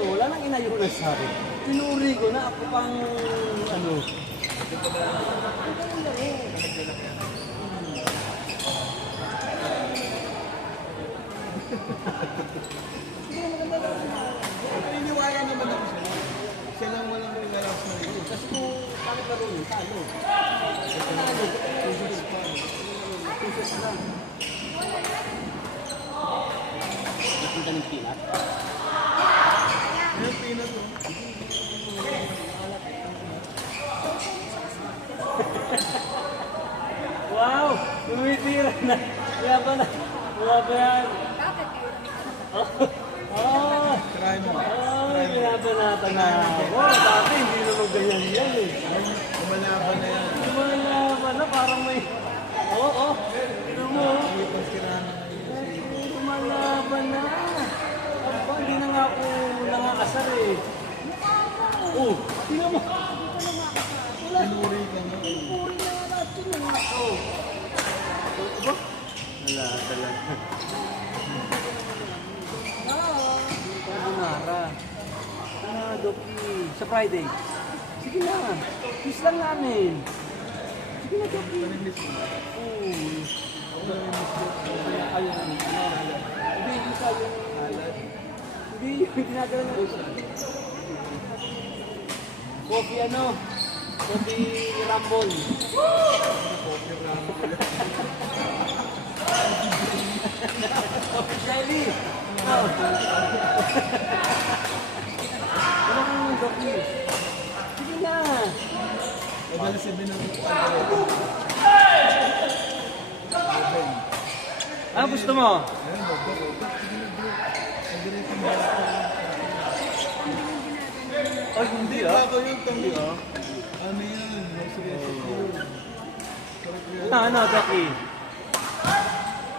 Wala nang inayos sa akin. Tinuri ko na ako pang ano. Naniniwala naman ako siya. Siya lang walang relax na rin. Kasi kung paano ka rin, talo. Talo. Pusos lang. Napunta ng pilat. Yung pinat mo. Wow! Tumitira na. Kaya ba na? Wala ba yan? Oh! Try mo. Ay, binabanatan na ako. Dati hindi naman ganyan yan eh. Lumalaban na yan. Lumalaban na parang may... Oo. Ito mo. Lumalaban na. Aba, hindi na nga ako nangakasar eh. Oh, tingnan mo. Pinuri ka mo. Puri na nga natin yung ako. Aba? Wala talaga. Carbonara. Doki. Sa Friday. Sige na. Kiss lang namin. Sige na, Doki. Ayun. Hindi, hindi ka yung... Hindi, yung ginagawa ng uso. Coffee ano? Coffee Rumble. Coffee Rumble. Coffee Jelly. Ano kang Doki? Sige na. Madala si Binong. Ano gusto mo? Ayun, bago. Sige na bro. Nag-direct yung bata. Ay, hindi Bago yung tangi. Ano yan? Mag-seryoso yun. Ano, Doki?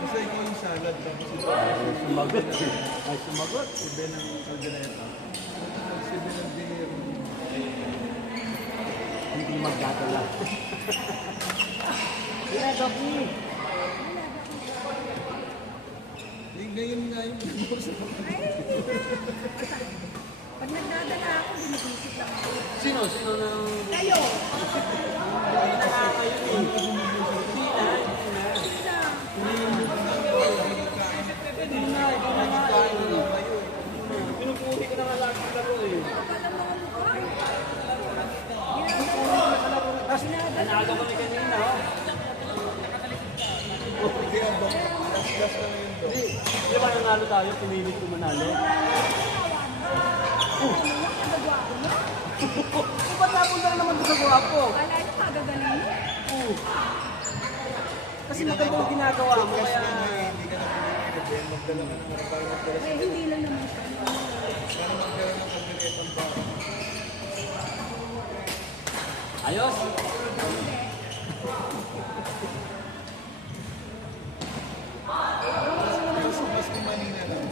Kasi ikaw yung salad, tapos ito. Sumagot. Ay, sumagot. Si Ben ang kaldereta. Si Ben ang dinero. Hindi magdadala. Sila, Doki. Ngayon nga yung Pag nagdadala ako, binibisit lang ako. Sino? Sino nang... Kayo! Hindi na nga kayo eh. Hindi na. Hindi na. Ikaw na nga eh. Pinuputi ko na nga lagi yung laro eh. Akala mga mukha. Tapos nanalo kami kanina oh. kaya ba? Gas na yun to. Di ba nanalo tayo? Pinilit ko manalo. Ba't napunta na naman doon sa gwapo? Akala nyo kagagaling mo. Kasi maganda yung ginagawa mo Gas kaya... na nga, hindi ka na pinili ka Ben. Magdala ka naman para magdala Eh, hindi lang naman siya. para magdala ng kalderetang ba? Ayos! Mas kumanina lang.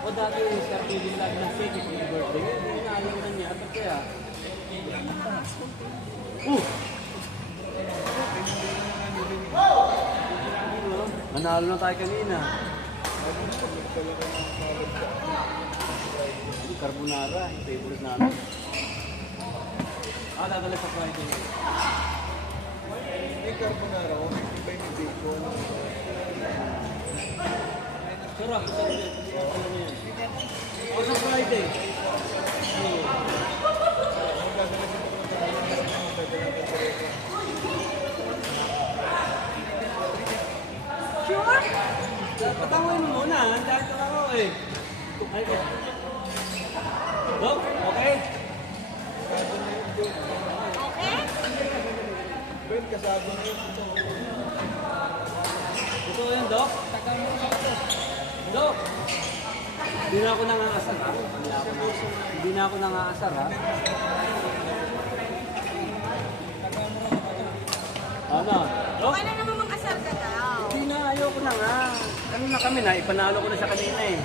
O dati yung Sir Philip lagi ng cake kung may birthday. Hindi na alam na niya. At kaya... Manalo na tayo kanina. Carbonara, yung favorite namin. Dadala sa Friday. May carbonara ko. Iba yung bacon. Sarap, sarap. O sa Friday. Magdadala ka ng kaldereta. Magdadala ng kaldereta. Sure? Patanguin mo muna, dahil ka ako eh. Ay, Dok, okay? Kasado na yun, Ben. Okay? Ben, kasado na yun. Ito. Ito yan, Dok. Dok. Hindi na ako nangaasar, ha? Hindi na ako nangaasar, ha? Ano? Dok? Okay na naman mag-asar ka daw. Hindi na, ayoko na nga. Ano na kami na, ipanalo ko na siya kanina eh.